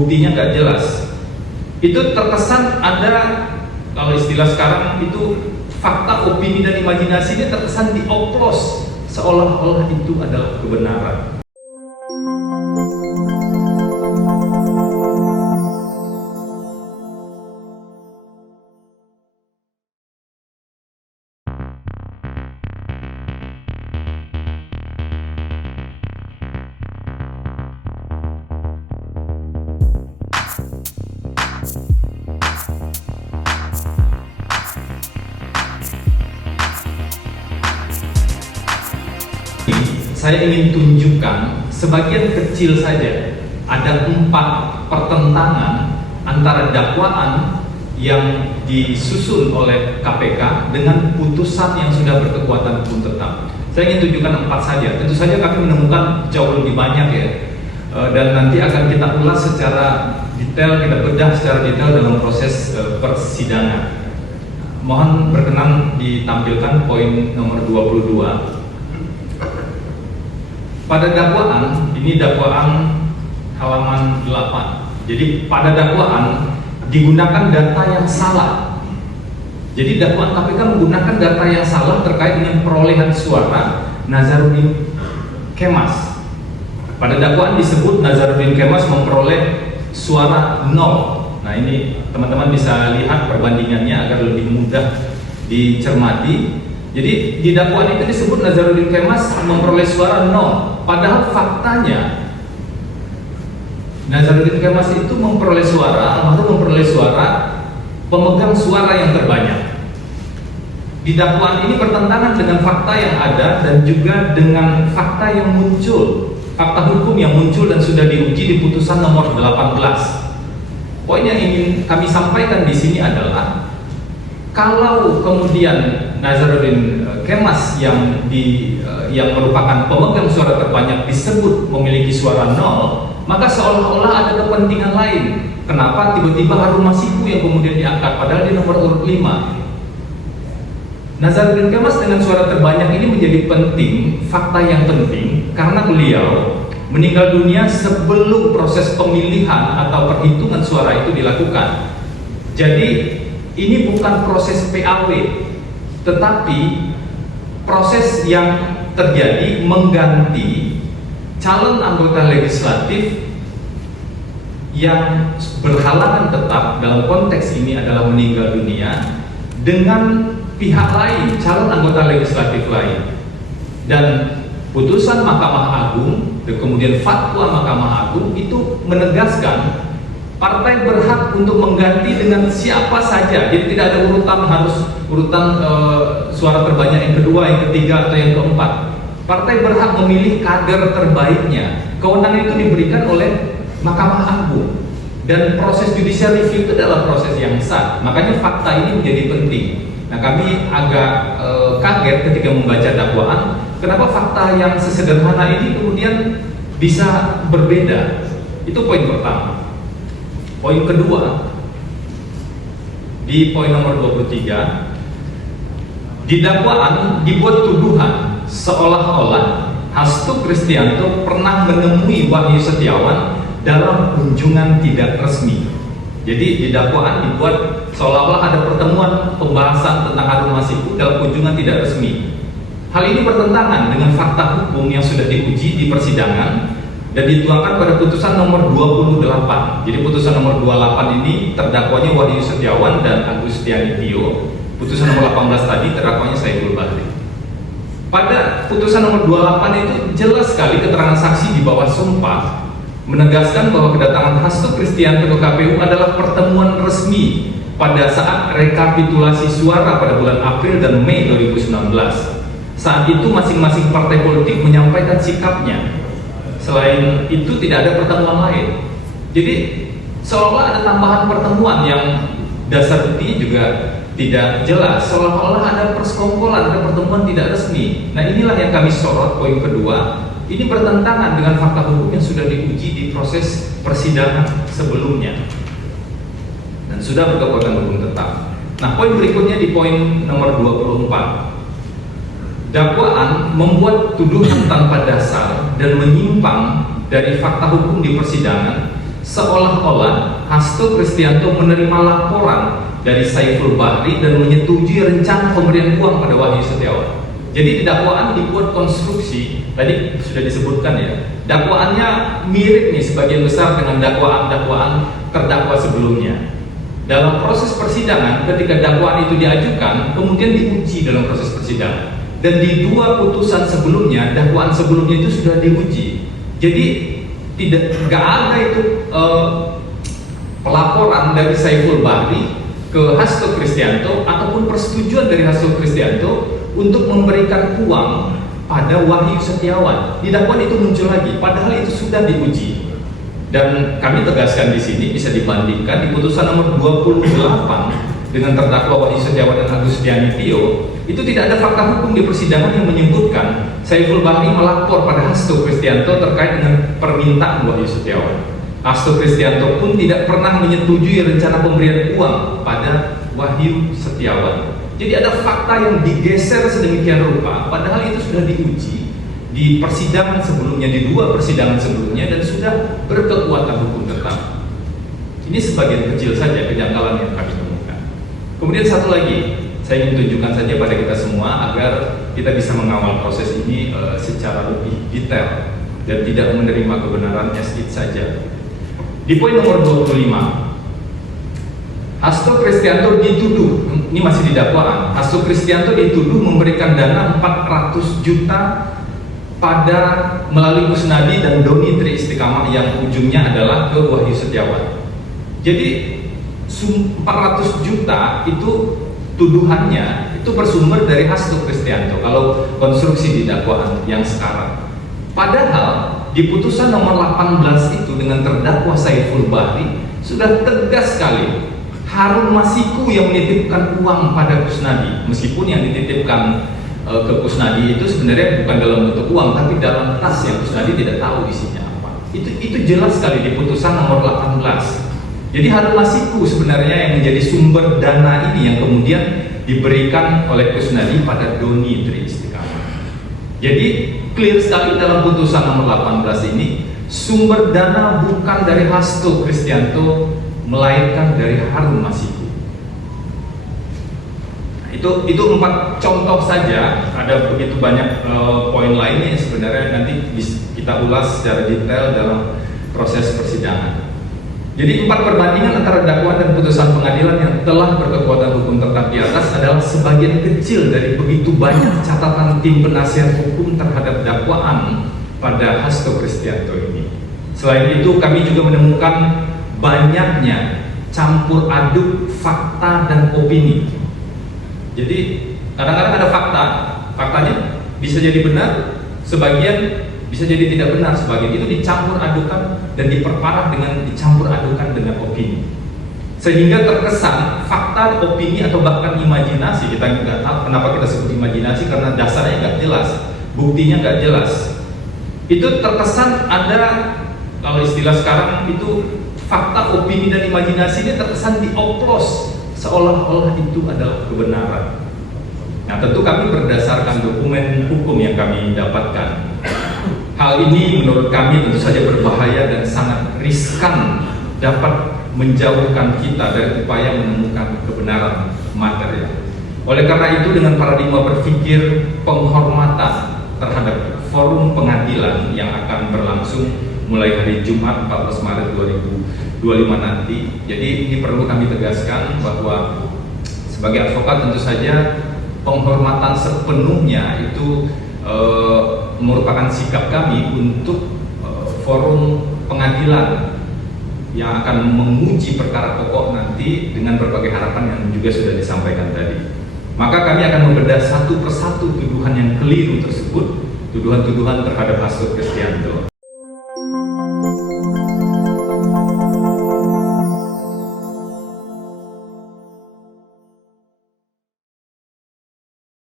buktinya nggak jelas. Itu terkesan ada, kalau istilah sekarang itu fakta, opini, dan imajinasi ini terkesan dioplos seolah-olah itu adalah kebenaran. Saya ingin tunjukkan sebagian kecil saja, ada 4 pertentangan antara dakwaan yang disusun oleh KPK dengan putusan yang sudah berkekuatan hukum tetap. Saya ingin tunjukkan 4 saja. Tentu saja kami menemukan jauh lebih banyak ya, dan nanti akan kita ulas secara detail, kita bedah secara detail dalam proses persidangan. Mohon berkenan ditampilkan poin nomor 22. Pada dakwaan, ini dakwaan halaman 8. Jadi pada dakwaan digunakan data yang salah. Jadi dakwaan KPK menggunakan data yang salah terkait dengan perolehan suara Nazarudin Kemas. Pada dakwaan disebut Nazarudin Kemas memperoleh suara 0. Nah ini teman-teman bisa lihat perbandingannya agar lebih mudah dicermati. Jadi di dakwaan itu disebut Nazarudin Kemas memperoleh suara 0. Padahal faktanya Nazarudin Kemas itu memperoleh suara, almarhum memperoleh suara pemegang suara yang terbanyak. Di dakwaan ini bertentangan dengan fakta yang ada dan juga dengan fakta yang muncul, fakta hukum yang muncul dan sudah diuji di putusan nomor 18. Poin yang ingin kami sampaikan di sini adalah kalau kemudian Nazarudin Kemas yang merupakan pemegang suara terbanyak disebut memiliki suara 0, maka seolah-olah ada kepentingan lain. Kenapa tiba-tiba Harun Masiku yang kemudian diangkat padahal di nomor urut 5? Nazarudin Kemas dengan suara terbanyak ini menjadi penting, fakta yang penting karena beliau meninggal dunia sebelum proses pemilihan atau perhitungan suara itu dilakukan. Jadi ini bukan proses PAW, tetapi proses yang terjadi mengganti calon anggota legislatif yang berhalangan tetap, dalam konteks ini adalah meninggal dunia, dengan pihak lain, calon anggota legislatif lain. Dan putusan Mahkamah Agung dan kemudian fatwa Mahkamah Agung itu menegaskan partai berhak untuk mengganti dengan siapa saja. Jadi tidak ada urutan, harus urutan suara terbanyak yang kedua, yang ketiga, atau yang keempat. Partai berhak memilih kader terbaiknya. Kewenangan itu diberikan oleh Mahkamah Agung. Dan proses judicial review itu adalah proses yang sah. Makanya fakta ini menjadi penting. Nah, kami agak kaget ketika membaca dakwaan, kenapa fakta yang sesederhana ini kemudian bisa berbeda. Itu poin pertama. Poin kedua, di poin nomor 23, di dakwaan dibuat tuduhan seolah-olah Hastu Kristianto pernah menemui Wahyu Setiawan dalam kunjungan tidak resmi. Jadi di dakwaan dibuat seolah-olah ada pertemuan pembahasan tentang Harun Masiku dalam kunjungan tidak resmi. Hal ini bertentangan dengan fakta hukum yang sudah diuji di persidangan dan dituangkan pada putusan nomor 28. Jadi putusan nomor 28 ini terdakwanya Wahyu Setiawan dan Agustiani Tio. Putusan nomor 18 tadi terdakwanya Saiful Bahri. Pada putusan nomor 28 itu jelas sekali keterangan saksi di bawah sumpah menegaskan bahwa kedatangan Hastu Kristianto ke KPU adalah pertemuan resmi pada saat rekapitulasi suara pada bulan April dan Mei 2019. Saat itu masing-masing partai politik menyampaikan sikapnya. Selain itu tidak ada pertemuan lain. Jadi seolah ada tambahan pertemuan yang dasar buktinya juga tidak jelas. Seolah-olah ada persekongkolan, ada pertemuan tidak resmi. Nah inilah yang kami sorot, poin kedua. Ini bertentangan dengan fakta hukum yang sudah diuji di proses persidangan sebelumnya dan sudah berkekuatan hukum tetap. Nah poin berikutnya di poin nomor 24. Dakwaan membuat tuduhan tanpa dasar dan menyimpang dari fakta hukum di persidangan seolah-olah Hasto Kristianto menerima laporan dari Saiful Bahri dan menyetujui rencana pemberian uang pada Wahyu Setiawan. Jadi di dakwaan dibuat konstruksi, tadi sudah disebutkan ya, dakwaannya mirip nih sebagian besar dengan dakwaan-dakwaan terdakwa sebelumnya. Dalam proses persidangan, ketika dakwaan itu diajukan, kemudian diuji dalam proses persidangan. Dan di dua putusan sebelumnya, dakwaan sebelumnya itu sudah diuji. Jadi nggak ada itu pelaporan dari Saiful Bahri ke Hasto Kristianto ataupun persetujuan dari Hasto Kristianto untuk memberikan uang pada Wahyu Setiawan. Di dakwaan itu muncul lagi, padahal itu sudah diuji. Dan kami tegaskan di sini bisa dibandingkan di putusan nomor 28 dengan terdakwa Wahyu Setiawan dan Agus Dianitio, itu tidak ada fakta hukum di persidangan yang menyebutkan Saiful Bahri melapor pada Hasto Kristianto terkait dengan permintaan Wahyu Setiawan. Hasto Kristianto pun tidak pernah menyetujui rencana pemberian uang pada Wahyu Setiawan. Jadi ada fakta yang digeser sedemikian rupa, padahal itu sudah diuji di persidangan sebelumnya, di dua persidangan sebelumnya, dan sudah berkekuatan hukum tetap. Ini sebagian kecil saja kejanggalan yang kami temukan. Kemudian satu lagi, saya ingin tunjukkan saja pada kita semua agar kita bisa mengawal proses ini secara lebih detail dan tidak menerima kebenaran as it saja. Di poin nomor 25, Hasto Kristianto dituduh, ini masih di dakwaan, Hasto Kristianto dituduh memberikan dana 400 juta pada melalui Kusnadi dan Doni Tri Istiqamah yang ujungnya adalah ke Wahyu Setiawan. Jadi 400 juta itu tuduhannya itu bersumber dari Hasto Kristianto kalau konstruksi di dakwaan yang sekarang. Padahal di putusan nomor 18 itu dengan terdakwa Saiful Bahri sudah tegas sekali Harun Masiku yang menitipkan uang pada Kusnadi, meskipun yang dititipkan ke Kusnadi itu sebenarnya bukan dalam bentuk uang, tapi dalam tas yang Kusnadi tidak tahu isinya apa. Itu jelas sekali di putusan nomor 18. Jadi Harun Masiku sebenarnya yang menjadi sumber dana ini yang kemudian diberikan oleh Kusnadi pada Doni Tri Istiqamah. Jadi clear sekali dalam putusan nomor 18 ini sumber dana bukan dari Hasto Kristianto melainkan dari Harun Masiku. Nah, itu 4 contoh saja. Ada begitu banyak poin lainnya yang sebenarnya nanti kita ulas secara detail dalam proses persidangan. Jadi 4 perbandingan antara dakwaan dan putusan pengadilan yang telah berkekuatan hukum tetap di atas adalah sebagian kecil dari begitu banyak catatan tim penasihat hukum terhadap dakwaan pada Hasto Kristianto ini. Selain itu kami juga menemukan banyaknya campur aduk fakta dan opini. Jadi kadang-kadang ada faktanya bisa jadi benar, sebagian bisa jadi tidak benar, sebagian itu dicampur adukan dan diperparah dengan dicampur adukan dengan opini, sehingga terkesan fakta, opini atau bahkan imajinasi. Kita nggak tahu kenapa kita sebut imajinasi, karena dasarnya nggak jelas, buktinya nggak jelas. Itu terkesan ada, kalau istilah sekarang itu fakta, opini, dan imajinasi ini terkesan dioplos seolah-olah itu adalah kebenaran. Nah, tentu kami berdasarkan dokumen hukum yang kami dapatkan. Hal ini menurut kami tentu saja berbahaya dan sangat riskan, dapat menjauhkan kita dari upaya menemukan kebenaran material. Oleh karena itu, dengan paradigma berpikir penghormatan terhadap forum pengadilan yang akan berlangsung mulai hari Jumat 14 Maret 2025 nanti. Jadi ini perlu kami tegaskan bahwa sebagai advokat tentu saja penghormatan sepenuhnya itu merupakan sikap kami untuk forum pengadilan yang akan menguji perkara pokok nanti dengan berbagai harapan yang juga sudah disampaikan tadi. Maka kami akan membedah satu persatu tuduhan yang keliru tersebut, tuduhan-tuduhan terhadap Hasto Kristianto.